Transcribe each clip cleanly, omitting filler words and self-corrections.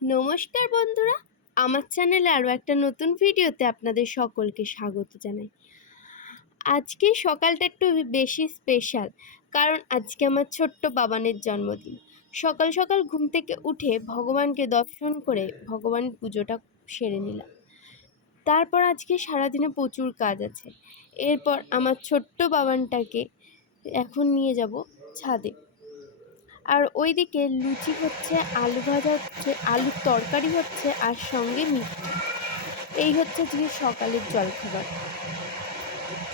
নমস্কার বন্ধুরা, আমার চ্যানেলে আরও একটা নতুন ভিডিওতে আপনাদের সকলকে স্বাগত জানাই। আজকে সকালটা একটু বেশি স্পেশাল, কারণ আজকে আমার ছোট্ট বাবানের জন্মদিন। সকাল সকাল ঘুম থেকে উঠে ভগবানকে দর্শন করে ভগবান পুজোটা সেরে নিলাম। তারপর আজকে সারাদিনে প্রচুর কাজ আছে। এরপর আমার ছোট্ট বাবানটাকে এখন নিয়ে যাব ছাদে। আর ওইদিকে লুচি হচ্ছে, আলু ভাজা হচ্ছে, আলুর তরকারি হচ্ছে, আর সঙ্গে মিষ্টি। এই হচ্ছে আজকে সকালের জলখাবার,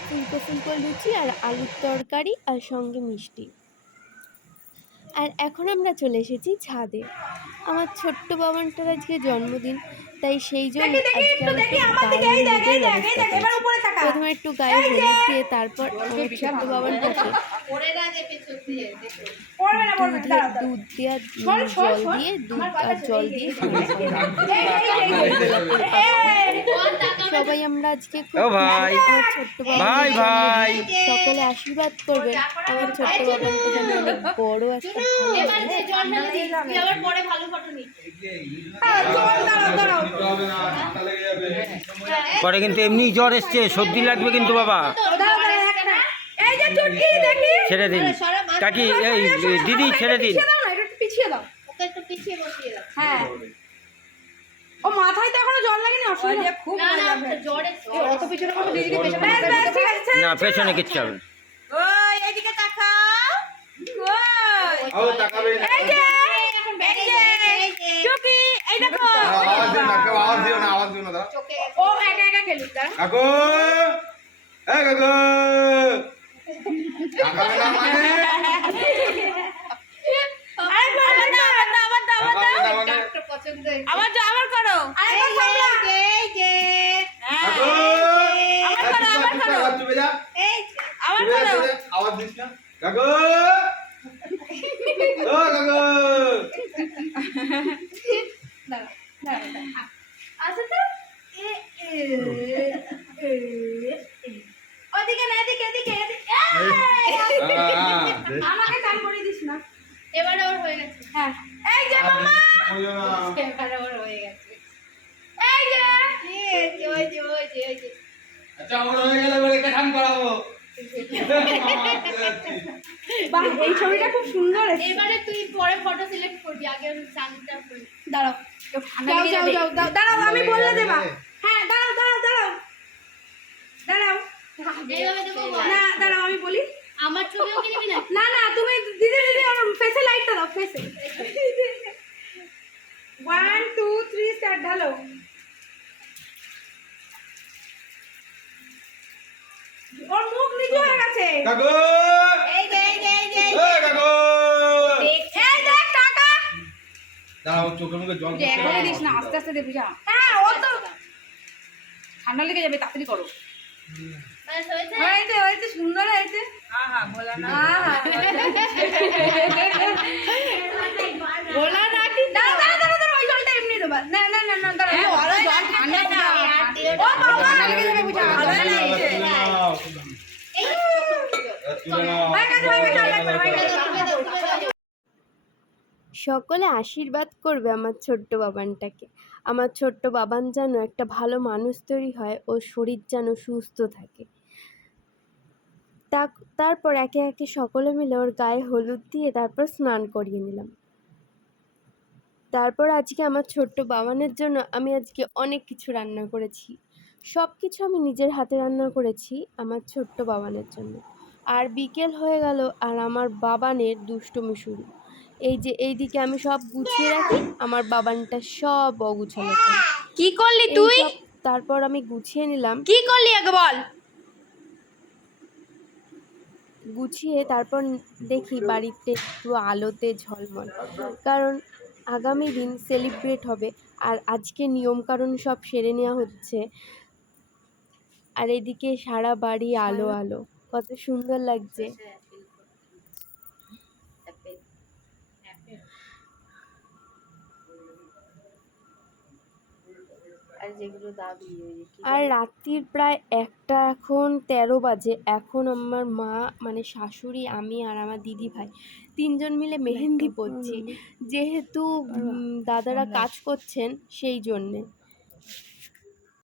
ফুলকো ফুলকো লুচি আর আলুর তরকারি আর সঙ্গে মিষ্টি। আর এখন আমরা চলে এসেছি ছাদে। আমার ছোট্ট বাবানটার আজকে জন্মদিন, তাই সেই জন্য আজকে আমি একটু গায়ে হলুদের ব্যবস্থা করেছি। প্রথমে একটু গায়ে হলুদ দিয়ে তারপর আমার ছোট্ট বাবানটাকে দুধ দেওয়া জল দিয়ে সবাই আমরা আজকে ছোট্ট বাবান সকলে আশীর্বাদ করবেন আমার ছোট্ট বাবানকে যেন অনেক বড় একটা পরে কিন্তু এমনি জ্বর এসছে, সর্দি লাগবে কিন্তু বাবা। ছেড়ে দিন কাকি, এই দিদি ছেড়ে দিন। হ্যাঁ, ও মাথায় তো এখনো জল লাগেনি, অসুবিধা খুব না, পেছনে কিচ্ছু হবে। ওই এদিকে তাকাও, ওই তাকাবে না, এই যে চুকি, এই দেখো আওয়াজ দিও না দাদা, ও একা একা খেলুক দাঁড়া। কাকু, এই কাকু, তাকাবে না মানে আবার করো, আওয়াজ দিস না কাকু, ও কাকু, ওদিকে না, এদিকে আমাকে চান করে দিস না। এবারে ওর হয়ে গেছে। হ্যাঁ, এই যে মামা, এবারে ওর হয়ে গেছে। এই যে ওই যে আচ্ছা, ওর হয়ে গেলে বলে কাঠাম করাবো। বাহ, এই ছবিটা খুব সুন্দর। এবারে তুই পরে ফটো সিলেক্ট করবি, আগে আমি চানটা করি। দাঁড়াও দাঁড়াও, আমি বললে দেবা। হ্যাঁ, দাঁড়াও না, দাঁড়াও আমি বলি। আমার ছবিও কি নিবি না? না, তুমি দিদি ওর ফেসে লাইটটা দাও, ফেসে। 1 2 3 স্টার্ট। ঢালো। ওর মুখ নিচু হয়ে গেছে। কাকু, এই যে কাকু, এই দেখ টাকা। দাও, চোখে মুখে জল পড়ছে। এখন দিস না, আস্তে দে বুঝা। হ্যাঁ, ও তো ঠান্ডা লেগে যাবে, তাড়াতাড়ি করো। হয়েছে সুন্দর হয়েছে। বলা না, বলা না কি? দাঁড়া, ওই জলটা এমনি দেবা। না, দাঁড়া, জল ঠান্ডা না, ও বাবা ঠান্ডা লেগে যাবে বুঝা। সকলে আশীর্বাদ করবে আমার ছোট্ট বাবানটাকে। আমার ছোট্ট বাবান যেন একটা ভালো মানুষ তৈরি হয়, ওর শরীর যেন সুস্থ থাকে। তারপর একে একে সকলে মিলে ওর গায়ে হলুদ দিয়ে তারপর স্নান করিয়ে নিলাম। তারপর আজকে আমার ছোট্ট বাবানের জন্য আমি আজকে অনেক কিছু রান্না করেছি। সব কিছু আমি নিজের হাতে রান্না করেছি আমার ছোট্ট বাবানের জন্য। আর বিকেল হয়ে গেল, আর আমার বাবানের দুষ্টুমি শুরু। এই যে এইদিকে আমি সব গুছিয়ে রাখি, আমার বাবানটা সব অগুছালো। কি করলি তুই? তারপর আমি গুছিয়ে নিলাম। কি করলি আগে বল। গুছিয়ে তারপর দেখি বাড়িতে পুরো আলোতে ঝলমল, কারণ আগামী দিন সেলিব্রেট হবে। আর আজকে নিয়মকানুন সব সেরে নেওয়া হচ্ছে। আর এদিকে সারা বাড়ি আলো আলো, কত সুন্দর লাগছে। আর রাত্রির প্রায় 1টা, এখন 13 বাজে। এখন আমার মা মানে শাশুড়ি, আমি আর আমার দিদি ভাই 3জন মিলে মেহেন্দি পরছি, যেহেতু দাদারা কাজ করছেন সেই জন্যে।